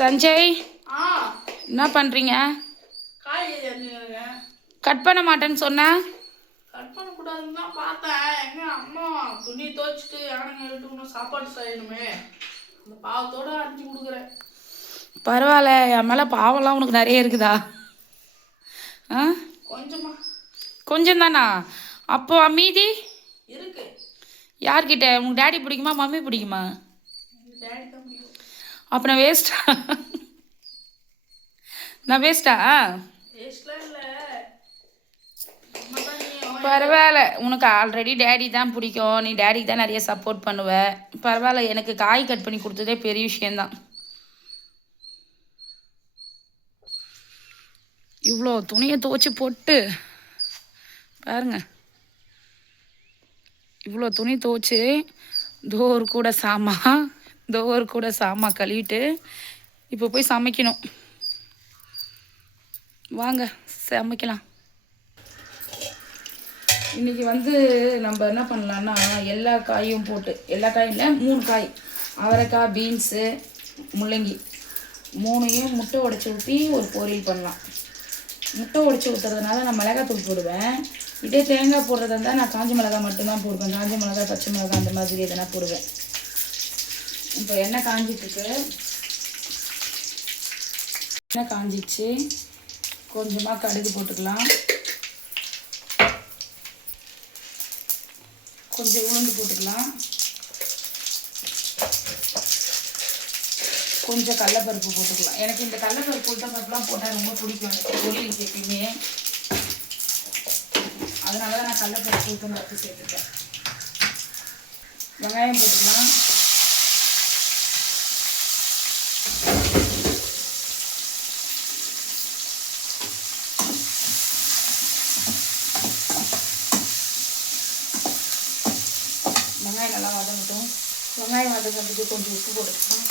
சஞ்சய் ஆ. என்ன பண்ணுறீங்க கட் பண்ண மாட்டேன்னு சொன்னேன் கட் பண்ணக்கூடாதுன்னு தான் பார்த்தேன். எங்க அம்மா துணி துவைச்சிட்டு யானைங்க சாப்பாடு செய்யணுமே. அந்த பாவத்தோட அரிஞ்சு கொடுக்குறேன். பரவாயில்ல என் மேலே பாவம்லாம் உனக்கு நிறைய இருக்குதா? ஆ? கொஞ்சமா. கொஞ்சம் தானா? அப்போ மீதி? இருக்கு. யார்கிட்ட? உங்க டேடி பிடிக்குமா மம்மி பிடிக்கும்? அப்போ நான் வேஸ்டா நான் வேஸ்டா பரவாயில்ல. உனக்கு ஆல்ரெடி டேடி தான் பிடிக்கும். நீ டேடிக்கு தான் நிறைய சப்போர்ட் பண்ணுவ. பரவாயில்ல எனக்கு காய் கட் பண்ணி கொடுத்ததே பெரிய விஷயந்தான் இவ்வளோ துணியை துவைச்சி போட்டு பாருங்க. இவ்வளோ துணி துவைச்சி தோர் கூட சாமா இதோ ஒரு கூட சாமா கழுவிட்டு இப்போ போய் சமைக்கணும். வாங்க சமைக்கலாம். இன்றைக்கி வந்து நம்ம என்ன பண்ணலான்னா எல்லா காயும் போட்டு எல்லா காயும் இல்லை மூணு காய். அவரைக்காய் பீன்ஸு முள்ளங்கி. மூணையும் முட்டை உடச்சி ஊற்றி ஒரு பொரியல் பண்ணலாம். முட்டை உடச்சி ஊற்றுறதுனால நான் மிளகாத்தூள் போடுவேன். இதே தேங்காய் போடுறதா இருந்தால் நான் காஞ்ச மிளகாய் மட்டும்தான் போடுவேன். காஞ்ச மிளகாய் பச்சை மிளகாய் அந்த மாதிரி எதனா போடுவேன். இப்போ எண்ணெய் காஞ்சிட்டுருக்கு. எண்ணெய் காஞ்சிச்சு. கொஞ்சமாக கடுகு போட்டுக்கலாம். கொஞ்சம் உளுந்து போட்டுக்கலாம். கொஞ்சம் கடலப்பருப்பு போட்டுக்கலாம். எனக்கு இந்த கடலப்பருப்பு உளுத்தப்பருப்புலாம் போட்டால் ரொம்ப பிடிக்கும். எனக்கு பொரியலுக்கு எப்பயுமே. அதனால தான் நான் கடலப்பருப்பு உளுத்தம்பருப்பு சேர்த்துட்டேன் வெங்காயம் போட்டுக்கலாம் வெங்காயம் நல்லா வதங்கட்டும் வெங்காயம் வதங்கிறதுக்கு கொஞ்சம் உப்பு போட்டுக்கலாம்.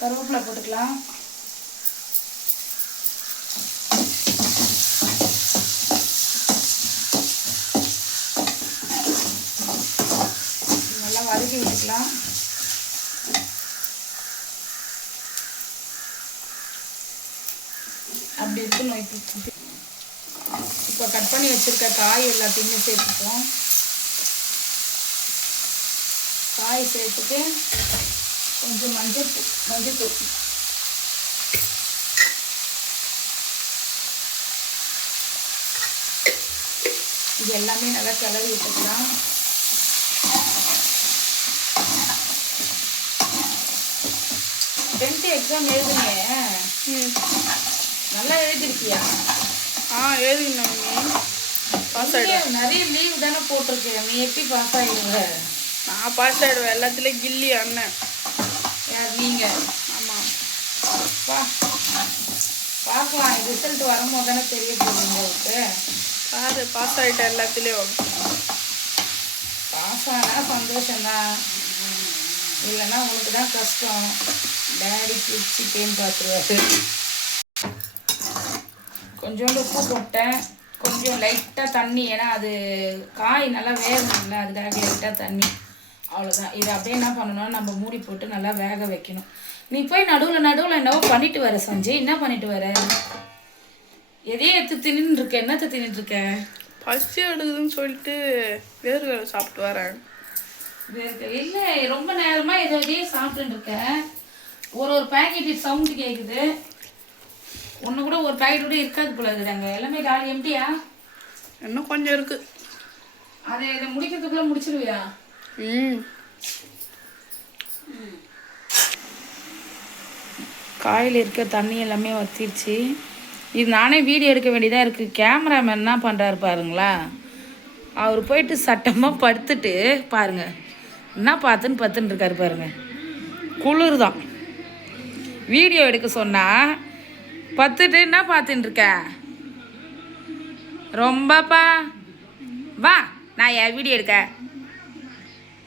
கருவேப்பிலை போட்டுக்கலாம். நல்லா வதக்கி விட்டுக்கலாம். அப்படி இருக்கணும் இப்போ இப்போ கட் பண்ணி வச்சிருக்க காய் எல்லாத்தையுமே சேர்த்துப்போம். காய் சேர்த்துட்டு கொஞ்சம் மஞ்சள் மஞ்சள் இது எல்லாமே நல்லா கிளறி விட்டுக்கலாம் டென்த்து எக்ஸாம் எழுதுனீங்க நல்லா எழுதிருக்கியா? ஆ நீ பாஸ் நிறைய லீவ் தானே போட்டிருக்கேன் நீ எப்படி பாஸ் ஆகிடுங்க நான் பாஸ் ஆகிடுவேன் எல்லாத்துலேயும் கில்லி அண்ணன். யார் நீங்கள் ஆமாம் பா பார்க்கலாம். ரிசல்ட் வரும்போது தானே தெரிய போகுது உங்களுக்கு. பாரு பாஸ் ஆகிட்டேன் எல்லாத்துலேயும். பாஸ் ஆனால் சந்தோஷம்தான். இல்லைன்னா உங்களுக்கு தான் கஷ்டம். டேடி பிடிச்சி பேன் பார்த்துருவாரு கொஞ்சோண்டு உப்பு போட்டேன். கொஞ்சம் லைட்டாக தண்ணி. ஏன்னா அது காய் நல்லா வேகணும்ல. அதுக்காக லைட்டாக தண்ணி. அவ்வளோதான் இதை அப்படியே என்ன பண்ணணும்னா நம்ம மூடி போட்டு நல்லா வேக வைக்கணும். நீ போய் நடுவில் நடுவில் என்னவோ பண்ணிட்டு வர சஞ்சய். என்ன பண்ணிட்டு வர? எதையே எடுத்து தின்னுட்டு இருக்க? என்னத்தை தின்னுட்டு இருக்க? பசி எடுக்குதுன்னு சொல்லிட்டு வேர்க்கடலை சாப்பிட்டு வரேன். வேர்க்க- இல்லை ரொம்ப நேரமா இதை இதையே சாப்பிட்டுட்டு இருக்கேன் ஒரு ஒரு பேக்கெட் சவுண்டு கேட்குது ஒன்று கூட ஒரு பேக்கெட் கூட இருக்காது போல இருக்குதாங்க எல்லாமே காலி எம்டியா இன்னும் கொஞ்சம் இருக்குது அதை இதை முடிக்கிறதுக்குள்ள முடிச்சிருவியா? காயில் இருக்க தண்ணி எல்லாமே வத்திருச்சு. இது நானே வீடியோ எடுக்க வேண்டியதாக இருக்குது கேமராமேன் என்ன பண்ணுறாரு பாருங்களா? அவர் போயிட்டு சட்டமாக படுத்துட்டு பாருங்க. என்ன பார்த்துன்னு பார்த்துன்னு இருக்காரு பாருங்கள் குளிர் தான் வீடியோ எடுக்க சொன்னால் பத்துட்டு என்ன பார்த்துன்னு இருக்க? ரொம்பப்பா வா நான் என் வீடியோ எடுக்க.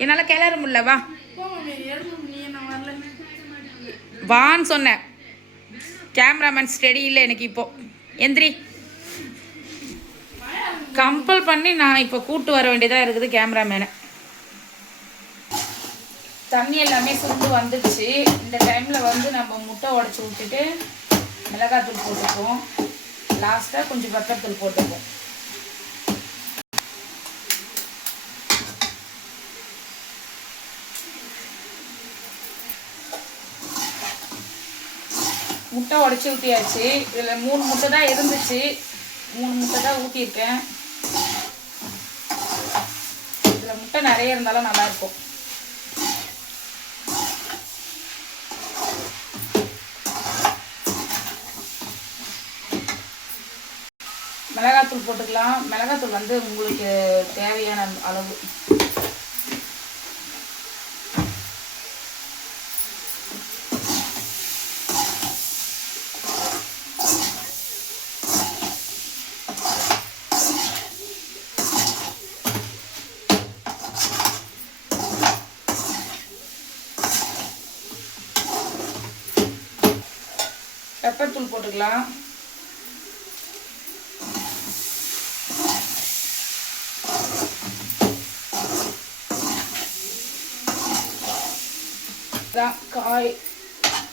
என்னால் கிளற முடியல வா. வான்னு சொன்னேன். கேமராமேன் ஸ்டெடி இல்லை எனக்கு இப்போ. எந்திரி. கம்பல் பண்ணி நான் இப்போ கூட்டு வர வேண்டியதாக இருக்குது கேமராமேனை தண்ணி எல்லாமே சுருண்டு வந்துடுச்சு இந்த டைமில் வந்து நம்ம முட்டை உடச்சி விட்டுட்டு மிளகாத்தூள் போட்டுப்போம். லாஸ்ட்டாக கொஞ்சம் பெப்பர் போட்டுப்போம். முட்டை உடச்சி ஊற்றியாச்சு இதில் மூணு முட்டை தான் இருந்துச்சு. மூணு முட்டை தான் ஊற்றிருக்கேன் இதில் முட்டை நிறைய இருந்தாலும் நல்லாயிருக்கும் மிளகாத்தூள் போட்டுக்கலாம். மிளகாத்தூள் வந்து உங்களுக்கு தேவையான அளவு. பெப்பர் தூள் போட்டுக்கலாம். காய்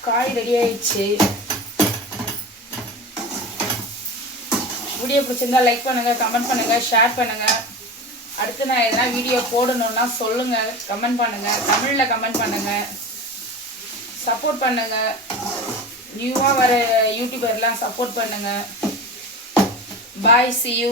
காய் ரெடி ஆயிடுச்சு. வீடியோ பிடிச்சிருந்தா லைக் பண்ணுங்க கமெண்ட் பண்ணுங்க ஷேர் பண்ணுங்க. அடுத்து நான் எதனா வீடியோ போடணும்னா சொல்லுங்க கமெண்ட் பண்ணுங்க. தமிழ்ல கமெண்ட் பண்ணுங்க. சப்போர்ட் பண்ணுங்க. நியூவாக வர யூடியூபர்லாம் சப்போர்ட் பண்ணுங்கள் பாய் சி யூ